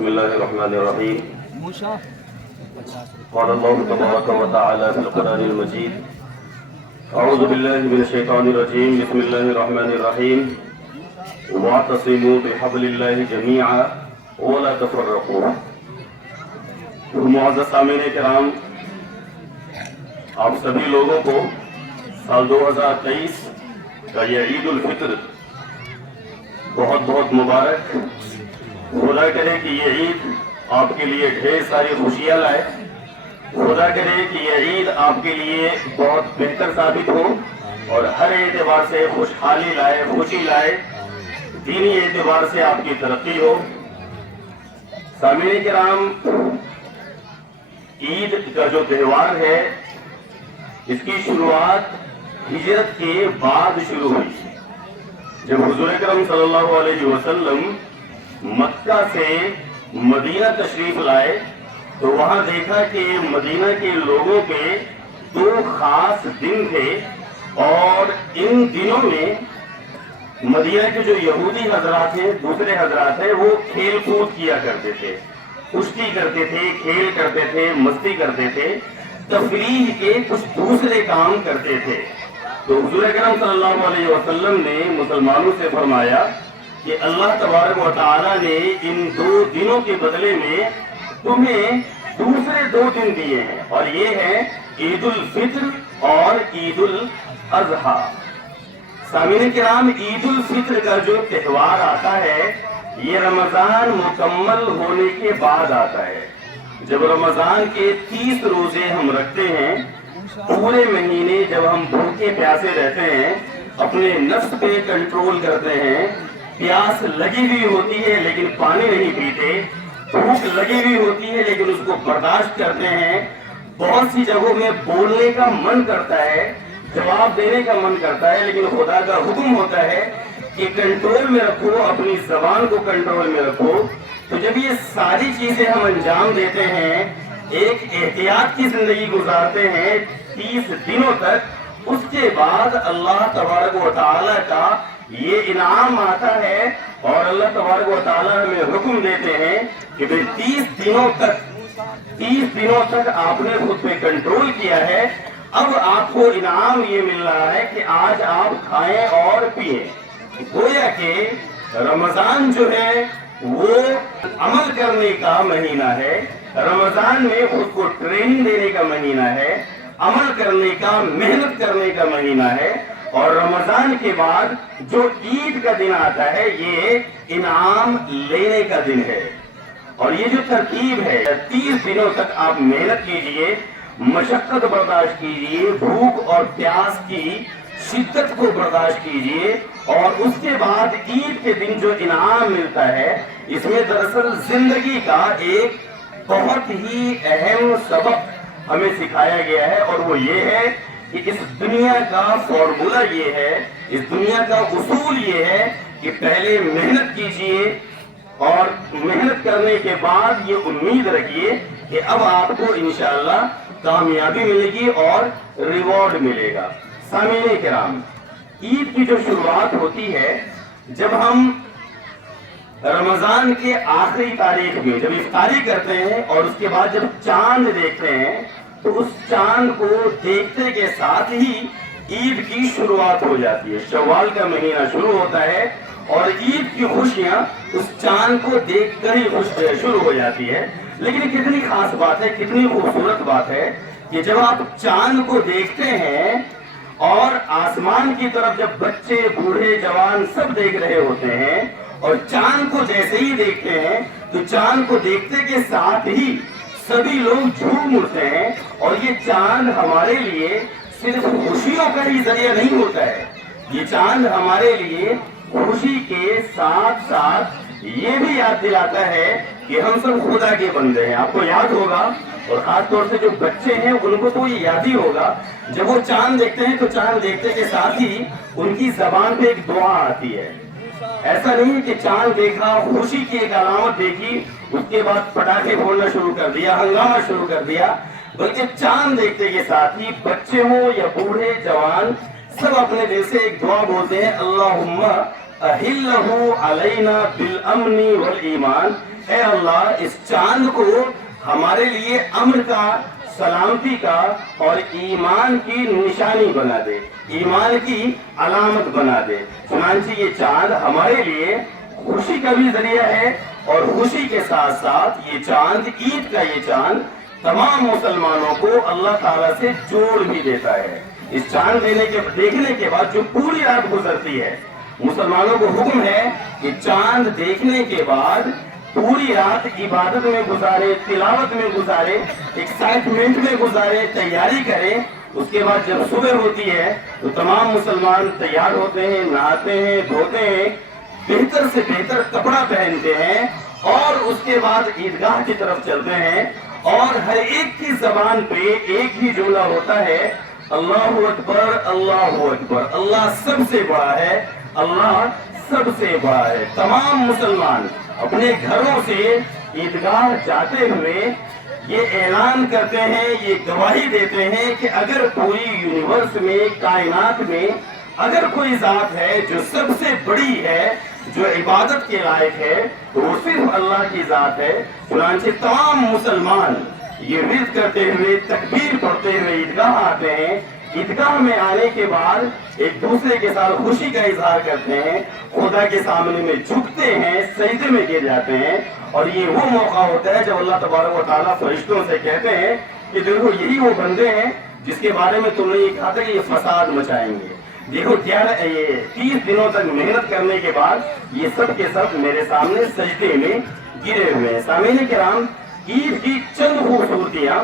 بسم الله الرحمن الرحيم. قال الله تبارك وتعالى في القرآن المجيد: أعوذ بالله من الشيطان الرجيم. بسم الله الرحمن الرحيم. واعتصموا بحبل الله جميعا ولا تفرقوا. معزز سامعین کرام، آپ سبھی لوگوں کو سال 2023 کا یہ عید الفطر بہت بہت مبارک. خدا کرے کہ یہ عید آپ کے لیے ڈھیر ساری خوشیاں لائے. خدا کرے کہ یہ عید آپ کے لیے بہت بہتر ثابت ہو اور ہر اعتبار سے خوشحالی لائے، خوشی لائے، دینی اعتبار سے آپ کی ترقی ہو. سامعین کرام، عید کا جو تہوار ہے اس کی شروعات ہجرت کے بعد شروع ہوئی. جب حضور اکرم صلی اللہ علیہ وسلم مکہ سے مدینہ تشریف لائے تو وہاں دیکھا کہ مدینہ کے لوگوں کے 2 خاص دن تھے، اور ان دنوں میں مدینہ کے جو یہودی حضرات ہیں، دوسرے حضرات ہیں، وہ کھیل کود کیا کرتے تھے، کشتی کرتے تھے، کھیل کرتے تھے، مستی کرتے تھے، تفریح کے کچھ دوسرے کام کرتے تھے. تو حضور اکرم صلی اللہ علیہ وسلم نے مسلمانوں سے فرمایا کہ اللہ تبارک و تعالیٰ نے ان 2 دنوں کے بدلے میں تمہیں دوسرے 2 دن دیے ہیں، اور یہ ہے عید الفطر اور عید الاضحیٰ. سامعین کرام، عید الفطر کا جو تہوار آتا ہے یہ رمضان مکمل ہونے کے بعد آتا ہے. جب رمضان کے 30 روزے ہم رکھتے ہیں، پورے مہینے جب ہم بھوکے پیاسے رہتے ہیں، اپنے نفس پہ کنٹرول کرتے ہیں، پیاس لگی ہوئی ہوتی ہے لیکن پانی نہیں پیتے، بھوک لگی ہوئی ہوتی ہے لیکن اس کو برداشت کرتے ہیں، بہت سی جگہوں میں بولنے کا من کرتا ہے، جواب دینے کا من کرتا ہے، لیکن خدا کا حکم ہوتا ہے کہ کنٹرول میں رکھو، اپنی زبان کو کنٹرول میں رکھو. تو جب یہ ساری چیزیں ہم انجام دیتے ہیں، ایک احتیاط کی زندگی گزارتے ہیں 30 دنوں تک، اس کے بعد اللہ تبارک و تعالیٰ کا یہ انعام آتا ہے اور اللہ تبارک و تعالیٰ ہمیں حکم دیتے ہیں کہ 30 دنوں تک آپ نے خود پہ کنٹرول کیا ہے، اب آپ کو انعام یہ مل رہا ہے کہ آج آپ کھائیں اور پیئیں. گویا کہ رمضان جو ہے وہ عمل کرنے کا مہینہ ہے، رمضان میں خود کو ٹریننگ دینے کا مہینہ ہے، عمل کرنے کا، محنت کرنے کا مہینہ ہے. اور رمضان کے بعد جو عید کا دن آتا ہے یہ انعام لینے کا دن ہے. اور یہ جو ترکیب ہے، 30 دنوں تک آپ محنت کیجئے، مشقت برداشت کیجئے، بھوک اور پیاس کی شدت کو برداشت کیجئے، اور اس کے بعد عید کے دن جو انعام ملتا ہے، اس میں دراصل زندگی کا ایک بہت ہی اہم سبق ہمیں سکھایا گیا ہے، اور وہ یہ ہے کہ اس دنیا کا فارمولہ یہ ہے، اس دنیا کا اصول یہ ہے کہ پہلے محنت کیجئے اور محنت کرنے کے بعد یہ امید رکھیے کہ اب آپ کو انشاءاللہ کامیابی ملے گی اور ریوارڈ ملے گا. سامعین کرام، عید کی جو شروعات ہوتی ہے جب ہم رمضان کے آخری تاریخ میں جب افطاری کرتے ہیں اور اس کے بعد جب چاند دیکھتے ہیں تو اس چاند کو دیکھتے کے ساتھ ہی عید کی شروعات ہو جاتی ہے. شوال کا مہینہ شروع ہوتا ہے اور عید کی خوشیاں اس چاند کو دیکھ کر ہی شروع ہو جاتی ہے. لیکن کتنی خاص بات ہے، کتنی خوبصورت بات ہے کہ جب آپ چاند کو دیکھتے ہیں اور آسمان کی طرف جب بچے، بوڑھے، جوان سب دیکھ رہے ہوتے ہیں، اور چاند کو جیسے ہی دیکھتے ہیں تو چاند کو دیکھتے کے ساتھ ہی سبھی لوگ جھوم اٹھتے ہیں. اور یہ چاند ہمارے لیے صرف خوشیوں کا ہی ذریعہ نہیں ہوتا ہے، یہ چاند ہمارے لیے خوشی کے ساتھ ساتھ یہ بھی یاد دلاتا ہے کہ ہم سب خدا کے بندے ہیں. آپ کو یاد ہوگا، اور خاص طور سے جو بچے ہیں ان کو تو یہ یاد ہی ہوگا، جب وہ چاند دیکھتے ہیں تو چاند دیکھتے کے ساتھ ہی ان کی زبان پہ ایک دعا آتی ہے. ایسا نہیں کہ چاند دیکھا، خوشی کی ایک علامت دیکھی، اس کے بعد پٹاخے پھوڑنا شروع کر دیا، ہنگامہ شروع کر دیا، بلکہ چاند دیکھتے کے ساتھ ہی بچے ہوں یا بوڑھے، جوان، سب اپنے دل سے ایک دعا بولتے ہیں: اللہم احلہ علینا بالامن والایمان. اے اللہ اس چاند کو ہمارے لیے امن کا، سلامتی کا اور ایمان کی نشانی بنا دے، ایمان کی علامت بنا دے۔ چنانچہ یہ چاند ہمارے لیے خوشی کا بھی ذریعہ ہے، اور خوشی کے ساتھ ساتھ یہ چاند، عید کا یہ چاند تمام مسلمانوں کو اللہ تعالیٰ سے جوڑ بھی دیتا ہے۔ اس چاند دیکھنے کے بعد جو پوری رات گزرتی ہے، مسلمانوں کو حکم ہے کہ چاند دیکھنے کے بعد پوری رات عبادت میں گزارے، تلاوت میں گزارے، ایکسائٹمنٹ میں گزارے، تیاری کرے۔ اس کے بعد جب صبح ہوتی ہے تو تمام مسلمان تیار ہوتے ہیں، نہاتے ہیں، دھوتے ہیں، بہتر سے بہتر کپڑا پہنتے ہیں، اور اس کے بعد عیدگاہ کی طرف چلتے ہیں، اور ہر ایک کی زبان پہ ایک ہی جملہ ہوتا ہے، اللہ اکبر، اللہ اکبر، اللہ سب سے بڑا ہے، اللہ سب سے بڑا ہے۔ تمام مسلمان اپنے گھروں سے عیدگاہ جاتے ہوئے یہ اعلان کرتے ہیں، یہ گواہی دیتے ہیں کہ اگر پوری یونیورس میں، کائنات میں اگر کوئی ذات ہے جو سب سے بڑی ہے، جو عبادت کے لائق ہے، تو وہ صرف اللہ کی ذات ہے۔ چنانچہ تمام مسلمان یہ ورد کرتے ہوئے، تکبیر پڑھتے ہوئے عیدگاہ آتے ہیں۔ عیدگاہ میں آنے کے بعد ایک دوسرے کے ساتھ خوشی کا اظہار کرتے ہیں، خدا کے سامنے میں جھکتے ہیں، سجدے میں گر جاتے ہیں، اور یہ وہ موقع ہوتا ہے جب اللہ تبارک و تعالیٰ فرشتوں سے کہتے ہیں کہ دیکھو یہی وہ بندے ہیں جس کے بارے میں تم نے یہ کہا تھا کہ یہ فساد مچائیں گے۔ دیکھو 30 دنوں تک محنت کرنے کے بعد یہ سب کے سب میرے سامنے سجدے میں گرے ہوئے ہیں۔ سامعین کرام، عید کی چند خوبصورتیاں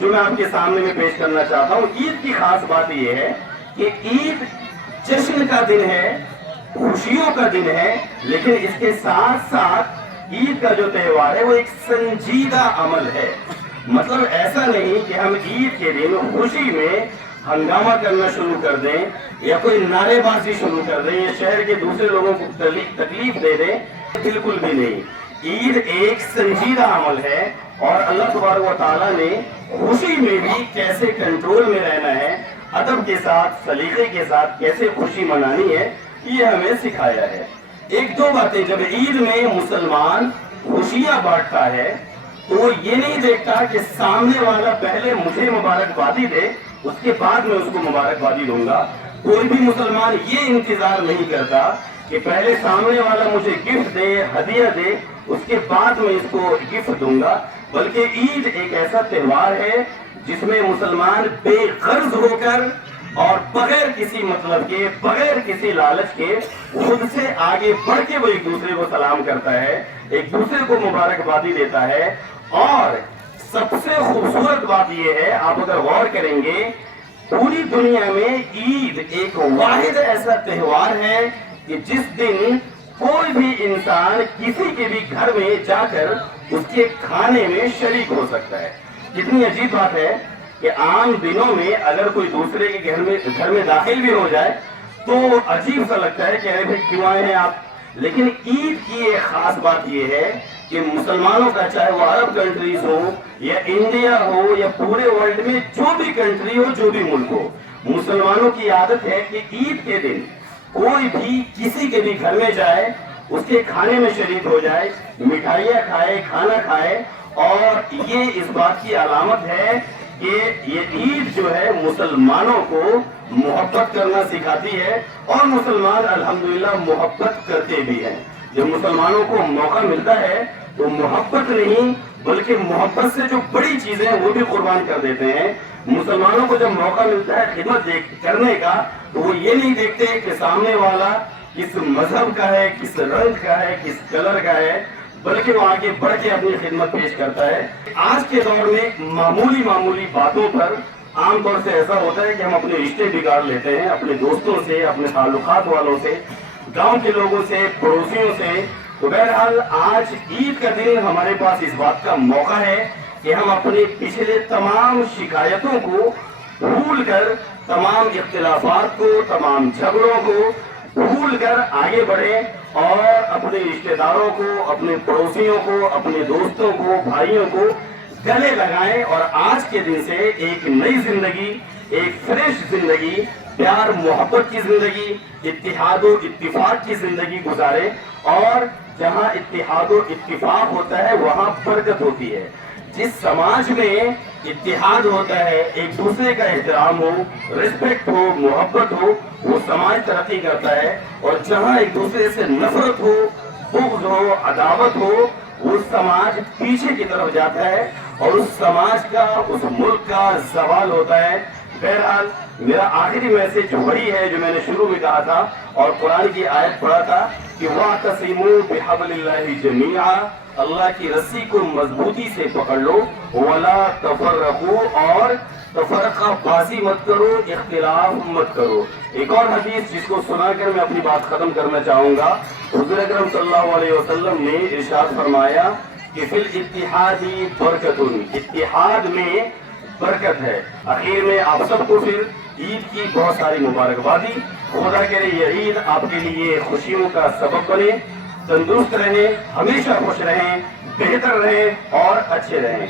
جو میں آپ کے سامنے میں پیش کرنا چاہتا ہوں۔ عید کی خاص بات یہ ہے کہ عید جشن کا دن ہے، خوشیوں کا دن ہے، لیکن اس کے ساتھ ساتھ عید کا جو تہوار ہے وہ ایک سنجیدہ عمل ہے۔ مطلب ایسا نہیں کہ ہم عید کے دن خوشی میں ہنگامہ کرنا شروع کر دیں، یا کوئی نعرے بازی شروع کر دیں، یا شہر کے دوسرے لوگوں کو تکلیف دے دیں، بالکل بھی نہیں۔ عید ایک سنجیدہ عمل ہے، اور اللہ تبارک و تعالیٰ نے خوشی میں بھی کیسے کنٹرول میں رہنا ہے، ادب کے ساتھ، سلیقے کے ساتھ کیسے خوشی منانی ہے، یہ ہمیں سکھایا ہے۔ ایک دو باتیں، جب عید میں مسلمان خوشیاں بانٹتا ہے تو وہ یہ نہیں دیکھتا کہ سامنے والا پہلے مجھے مبارکبادی دے، اس کے بعد میں اس کو مبارکبادی دوں گا۔ کوئی بھی مسلمان یہ انتظار نہیں کرتا کہ پہلے سامنے والا مجھے گفٹ دے، ہدیہ دے، اس کے بعد میں اس کو گفٹ دوں گا، بلکہ عید ایک ایسا تہوار ہے جس میں مسلمان بے غرض ہو کر اور بغیر کسی مطلب کے، بغیر کسی لالچ کے، خود سے آگے بڑھ کے وہ ایک دوسرے کو سلام کرتا ہے، ایک دوسرے کو مبارکبادی دیتا ہے۔ اور سب سے خوبصورت بات یہ ہے، آپ اگر غور کریں گے، پوری دنیا میں عید ایک واحد ایسا تہوار ہے کہ جس دن کوئی بھی انسان کسی کے بھی گھر میں جا کر اس کے کھانے میں شریک ہو سکتا ہے۔ کتنی عجیب بات ہے کہ عام دنوں میں اگر کوئی دوسرے کے گھر میں داخل بھی ہو جائے تو عجیب سا لگتا ہے کہ ارے بھائی کیوں آئے ہیں آپ، لیکن عید کی ایک خاص بات یہ ہے کہ مسلمانوں کا، چاہے وہ عرب کنٹریز ہو یا انڈیا ہو یا پورے ورلڈ میں جو بھی کنٹری ہو، جو بھی ملک ہو، مسلمانوں کی عادت ہے کہ عید کے دن کوئی بھی کسی کے بھی گھر میں جائے، اس کے کھانے میں شریک ہو جائے، مٹھائیاں کھائے، کھانا کھائے، اور یہ اس بات کی علامت ہے کہ یہ عید جو ہے مسلمانوں کو محبت کرنا سکھاتی ہے، اور مسلمان الحمدللہ محبت کرتے بھی ہیں۔ جب مسلمانوں کو موقع ملتا ہے تو محبت نہیں بلکہ محبت سے جو بڑی چیزیں ہیں وہ بھی قربان کر دیتے ہیں۔ مسلمانوں کو جب موقع ملتا ہے خدمت کرنے کا تو وہ یہ نہیں دیکھتے کہ سامنے والا کس مذہب کا ہے، کس رنگ کا ہے، کس کلر کا ہے، بلکہ وہ آگے بڑھ کے اپنی خدمت پیش کرتا ہے۔ آج کے دور میں معمولی باتوں پر عام طور سے ایسا ہوتا ہے کہ ہم اپنے رشتے بگاڑ لیتے ہیں، اپنے دوستوں سے، اپنے تعلقات والوں سے، گاؤں کے لوگوں سے، پڑوسیوں سے۔ تو بہرحال آج عید کا دن ہمارے پاس اس بات کا موقع ہے کہ ہم اپنے پچھلے تمام شکایتوں کو بھول کر، تمام اختلافات کو، تمام جھگڑوں کو بھول کر آگے بڑھیں، اور اپنے رشتہ داروں کو، اپنے پڑوسیوں کو، اپنے دوستوں کو، بھائیوں کو گلے لگائیں، اور آج کے دن سے ایک نئی زندگی، ایک فریش زندگی، پیار محبت کی زندگی، اتحاد و اتفاق کی زندگی گزاریں، اور جہاں اتحاد و اتفاق ہوتا ہے وہاں برکت ہوتی ہے. جس سماج میں اتحاد ہوتا ہے، ایک دوسرے کا احترام ہو، رسپیکٹ ہو، محبت ہو، وہ سماج ترقی کرتا ہے. اور جہاں ایک دوسرے سے نفرت ہو، بغض ہو، عداوت ہو، وہ سماج پیچھے کی طرف جاتا ہے اور اس سماج کا، اس ملک کا زوال ہوتا ہے. بہرحال میرا آخری میسج وہی ہے جو میں نے شروع میں کہا تھا اور قرآن کی آیت پڑھا تھا کہ وَاعْتَصِمُوا بِحَبْلِ اللَّهِ جَمِيعًا، اللہ کی رسی کو مضبوطی سے پکڑ لو، وَلَا تَفَرَّقُوا، اور تفرقہ بازی مت کرو، اختلاف مت کرو. ایک اور حدیث جس کو سنا کر میں اپنی بات ختم کرنا چاہوں گا. حضور اکرم صلی اللہ علیہ وسلم نے ارشاد فرمایا کہ فی الاتحاد برکت، اتحاد میں برکت ہے. اخیر میں آپ سب کو پھر عید کی بہت ساری مبارکبادی. خدا کرے یہ عید آپ کے لیے خوشیوں کا سبب بنے. تندرست رہیں، ہمیشہ خوش رہیں، بہتر رہیں اور اچھے رہیں.